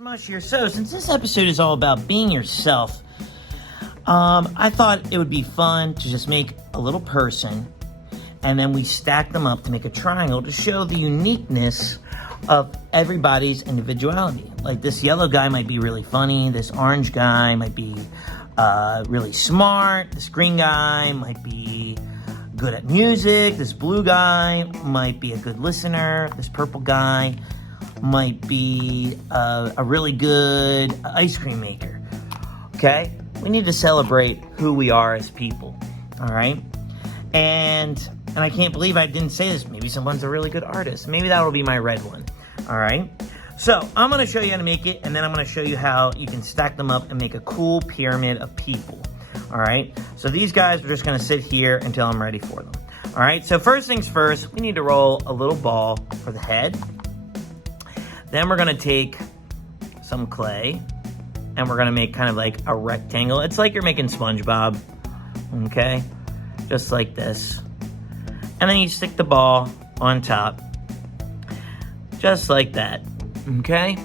Mush here. So, since this episode is all about being yourself, I thought it would be fun to just make a little person, and then we stack them up to make a triangle to show the uniqueness of everybody's individuality. Like, this yellow guy might be really funny, this orange guy might be really smart, this green guy might be good at music, this blue guy might be a good listener, this purple guy might be a really good ice cream maker. Okay? We need to celebrate who we are as people. All right? And I can't believe I didn't say this. Maybe someone's a really good artist. Maybe that'll be my red one. All right? So, I'm going to show you how to make it, and then I'm going to show you how you can stack them up and make a cool pyramid of people. All right? So, these guys are just going to sit here until I'm ready for them. All right? So, first things first, we need to roll a little ball for the head. Then we're going to take some clay, and we're going to make kind of like a rectangle. It's like you're making SpongeBob, okay? Just like this. And then you stick the ball on top, just like that, okay?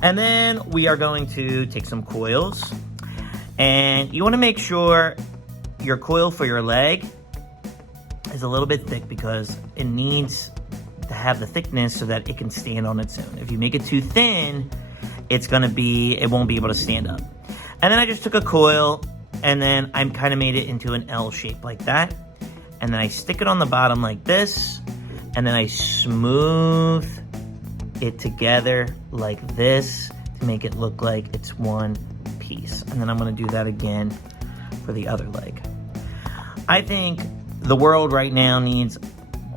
And then we are going to take some coils, and you want to make sure your coil for your leg is a little bit thick because it needs to have the thickness so that it can stand on its own. If you make it too thin, it won't be able to stand up. And then I just took a coil, and then I kind of made it into an L shape like that. And then I stick it on the bottom like this, and then I smooth it together like this to make it look like it's one piece. And then I'm going to do that again for the other leg. I think the world right now needs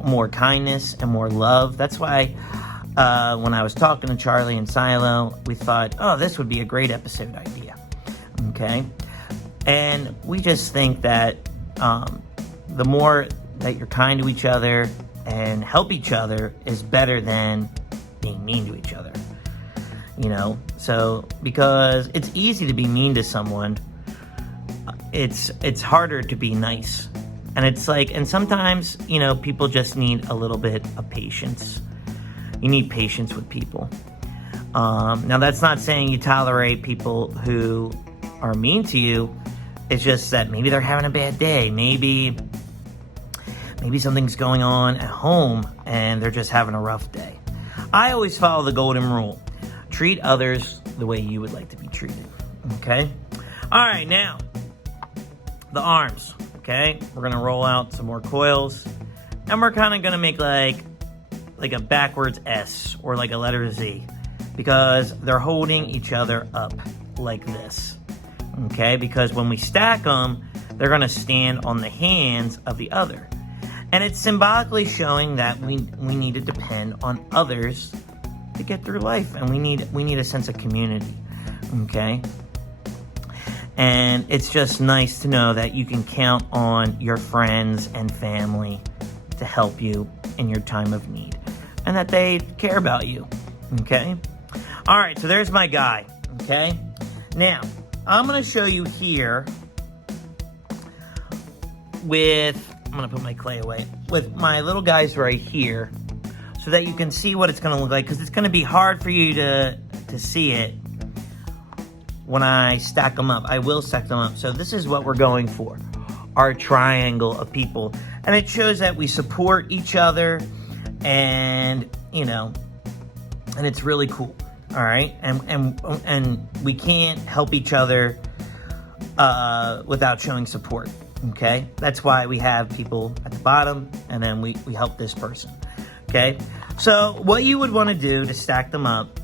more kindness and more love. That's why when I was talking to Charlie and Silo, we thought, oh, this would be a great episode idea. Okay? And we just think that the more that you're kind to each other and help each other is better than being mean to each other. You know? So, because it's easy to be mean to someone, it's harder to be nice. And it's like, and sometimes, you know, people just need a little bit of patience. You need patience with people. Now, that's not saying you tolerate people who are mean to you. It's just that maybe they're having a bad day. Maybe something's going on at home and they're just having a rough day. I always follow the golden rule. Treat others the way you would like to be treated. Okay? All right, now, the arms. Okay, we're gonna roll out some more coils, and we're kind of gonna make like a backwards S or like a letter Z, because they're holding each other up like this. Okay, because when we stack them, they're gonna stand on the hands of the other, and it's symbolically showing that we need to depend on others to get through life, and we need a sense of community. Okay. And it's just nice to know that you can count on your friends and family to help you in your time of need. And that they care about you, okay? All right, so there's my guy, okay? Now, I'm going to show you here I'm going to put my clay away, with my little guys right here so that you can see what it's going to look like, because it's going to be hard for you to see it when I stack them up. I will stack them up. So this is what we're going for, our triangle of people. And it shows that we support each other, and, you know, and it's really cool. All right? And we can't help each other without showing support. Okay? That's why we have people at the bottom, and then we help this person. Okay? So what you would want to do to stack them up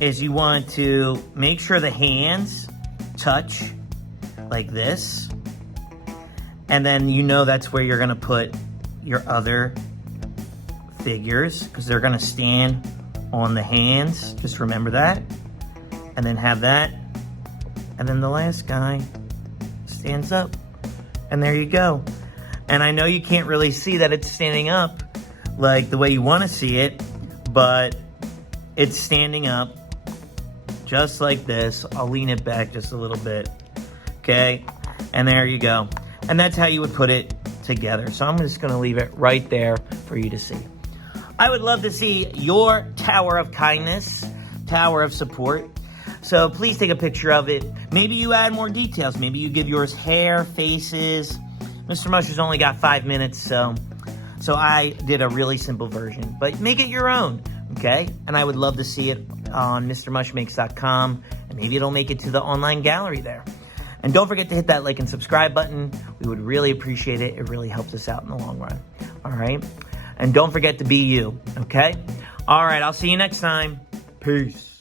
is you want to make sure the hands touch like this. And then you know that's where you're going to put your other figures, because they're going to stand on the hands. Just remember that. And then have that. And then the last guy stands up. And there you go. And I know you can't really see that it's standing up like the way you want to see it, but it's standing up just like this. I'll lean it back just a little bit. Okay? And there you go. And that's how you would put it together. So I'm just going to leave it right there for you to see. I would love to see your tower of kindness. power of support. So please take a picture of it. Maybe you add more details. Maybe you give yours hair, faces. Mr. Mush has only got 5 minutes, so I did a really simple version. But make it your own, okay? And I would love to see it on MrMushMakes.com, and maybe it'll make it to the online gallery there. And don't forget to hit that like and subscribe button. We would really appreciate it. It really helps us out in the long run, all right? And don't forget to be you, okay? All right, I'll see you next time. Peace.